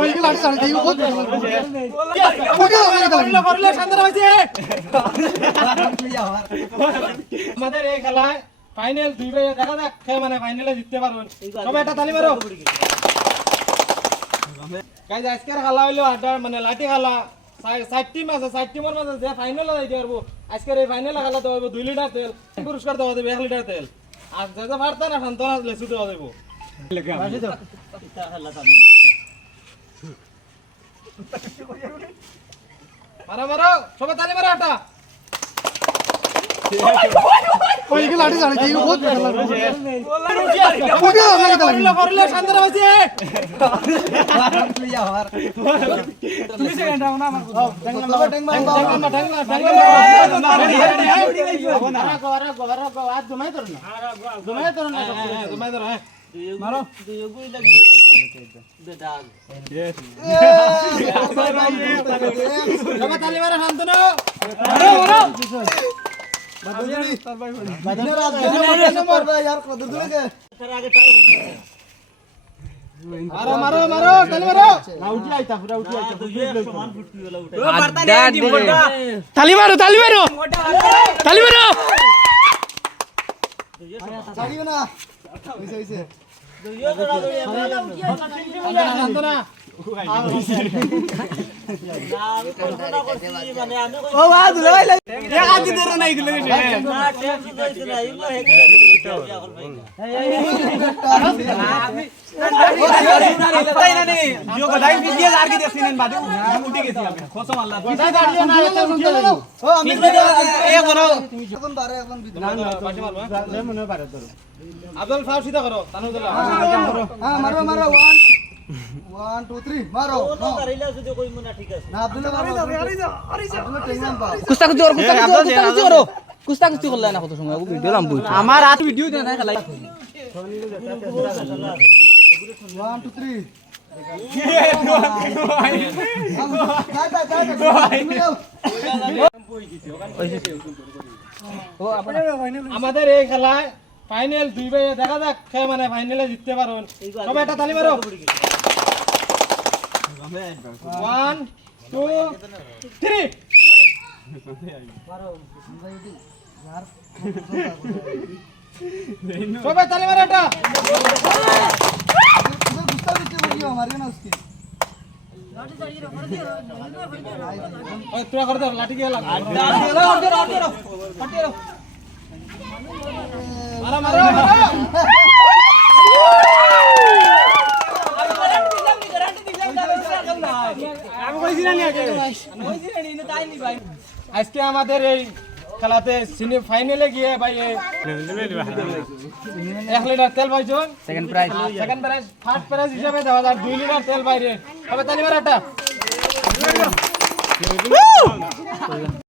ওই কি লাঠি চালাতে দিও বহুত করলে শান্ত হইছে আমাদের এই খেলায় ফাইনাল দুই ভাই দেখা যাক কে মানে ফাইনালে জিততে পারবেন সবাই একটা তালি মারো গাইস আজকের খেলা হইলো আড্ডা মানে লাঠি খেলা 60 টিম আছে 60 টিমের মধ্যে যে ফাইনালে যাইতে পারবো আজকের এই ফাইনালে খেলা দেওয়া হবে 2 লিটার তেল পুরস্কার দেওয়া হবে 1 লিটার তেল আর যে পারতা না শান্ত না লেসু দেওয়া দেবো মারো মারো সবাই তালি মারো একটা ওই কি লাঠি চালাতে দিও বহুত করলে শান্ত হইছে তুমি সেকেন্ড রাউন্ড আমার মারো সবাই তালি মারো শান্ত না মারো মারো তালি মারো তালি মারো তালি মারো তালি মারো চালিও না হইছে হইছে শান্ত না ও বা দুলাই লাই আদি ধরে নাই গুলো তাই না নে জিও গদাই ভিডিও আর কি দেখছিলেন বাদে উঠে গেছি আমি খোসা মারলা কথা দাঁড়িয়ে না এটা শুনতে লাগো ও আমি এ করো এখন বারে এখন না না পাশে মারবা মনে পারে ধরো আব্দুল ফাও সিধা করো তানু দিলা হ্যাঁ মারো মারো 1 2 3 মারো না আব্দুল্লাহ মারো আব্দুল্লাহ টেনশন পাও কুস্তা কুস্তি করো কুস্তা কুস্তি করলে না কত সময় ভিডিও লাম বই আমার আর ভিডিও দেনা খেলাই 1 2 3 আমাদের এই খেলায় ফাইনাল দুই ভাই দেখা যাক কে মানে ফাইনালে জিততে পারবেন সবাই একটা তালি মারো 1 2 3 সবাই তালি মারো একটা गुस्सा कितने बड़ी हो हमारे ना उसकी ওই তোরা করে দাও লাঠি দিয়ে লাগা মারো মারো মারো আমি কইছি না আগে আজকে আমাদের এই খেলাতে সিনি ফাইনালে গিয়ে ভাই 1 লিটার তেল পাইছেন সেকেন্ড প্রাইজ ফার্স্ট প্রাইজ হিসাবে দেওয়া যায় 2 লিটার তেল বাইরে সবাই তালি মারো একটা